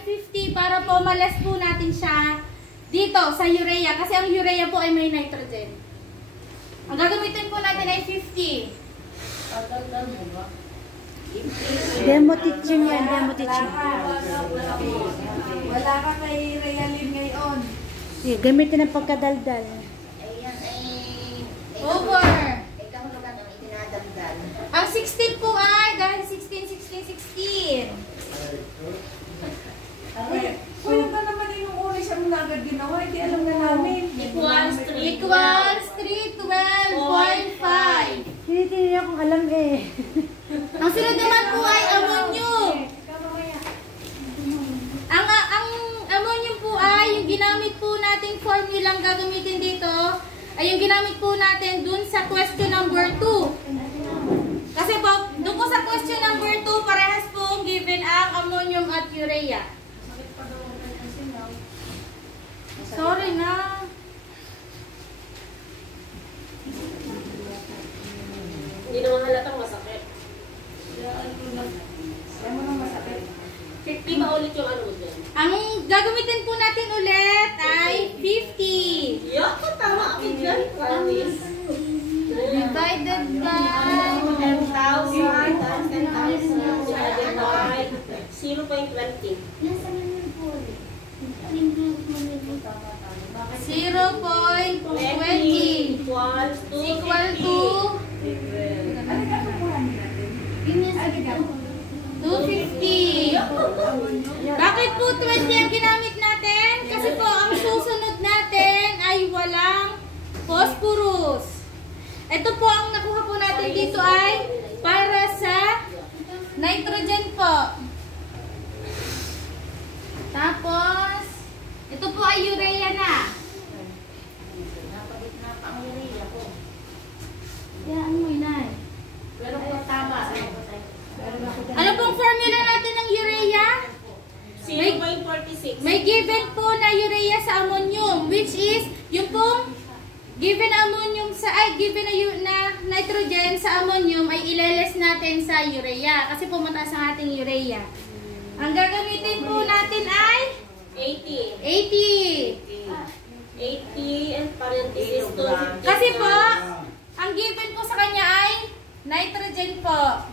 50 para po malas po natin siya dito sa urea. Kasi ang urea po ay may nitrogen. Ang gagamitin po natin ay 50. Demo teaching yan, demo teaching. Wala ka kay Realin ngayon. Yeah, gamitin ng pagkadaldal. Ayan ay... Over. Ikaw naman ang itinadagdag. Ang 16 po ay dahil 16. Kuya ka naman yung una siyang agad ginawa. Hindi alam na namin. Equals 312.5. Hindi niya kung alam eh. Ang sunod naman po ay ammonium. Ang ammonium po ay yung ginamit po nating formula ang gagamitin dito ay yung ginamit po natin dun sa question number 2. Kasi po, dun po sa question number 2, parehas po given ang ammonium at urea. Sorry na. Hindi naman halatang masakit. Alam mo nang masakit. 50 ba ulit yung ano mo dyan? Ang gagamitin po natin ulit ay 50. Yak, tama ako dyan. Promise. Divided by 10,000 times 10,000 divided by 0.20. 0.20 equals equal to 250. Bakit po 20 ang ginamit natin? Kasi po ang susunod natin ay walang phosphorus. Ito po ang nakuha po natin dito ay para sa nitrogen po. Tapos, ito po ay urea na. Yan mo inay. Pero po tama. Ano pong formula natin ng urea? 0.46. May given po na urea sa ammonium, which is yung pong given ammonium sa given na nitrogen sa ammonium ay ileles natin sa urea kasi po mataas ang ating urea. Ang gagamitin po natin ay 80. 80 and parenthesis 250. kasi po ang given po sa kanya ay nitrogen po.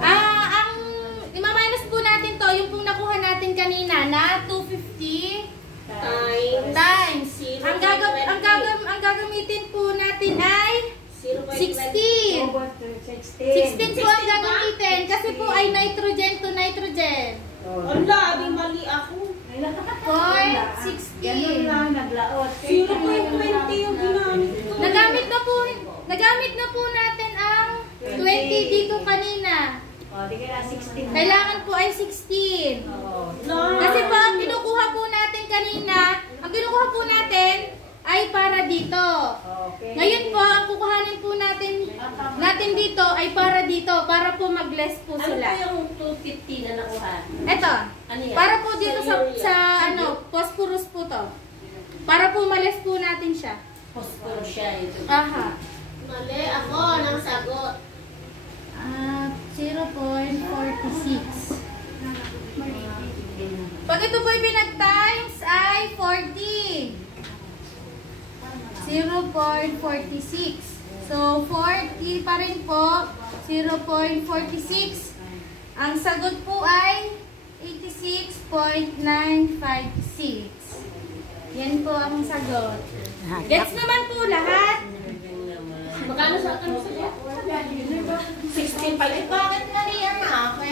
Ang i-minus po natin to, yung pong nakuha natin kanina na 250 times. Ang gagamitin po natin ay 16. 16 po ang gagamitin kasi po ay nitrogen to nitrogen. Wala, di mali ako. 0.16. naglaot. 0.20 yung ginamit ko. Nagamit na po natin ang 20 dito kanina. Di kaya 16. Kailangan po ay 16. Kasi po ang kinukuha po natin kanina, ang kinukuha po natin ay para dito. Ngayon po, ang kukuhanin po natin dito ay para dito, para po mag-less po Ano sila. po yung 250 na nakuha? Ito, Ano yan? para po dito sa phosphorus po to. Para po ma-less po natin siya. Phosphorus siya ito. Aha. Mali, ako nang sagot. 0.46. Pag ito po pinag-times ay 40. 0.46. So, 40 pa rin po. 0.46. Ang sagot po ay 86.956. Yan po ang sagot. Gets naman po lahat? Magkano sa akin sa 65 pa? Bakit mali ang ako?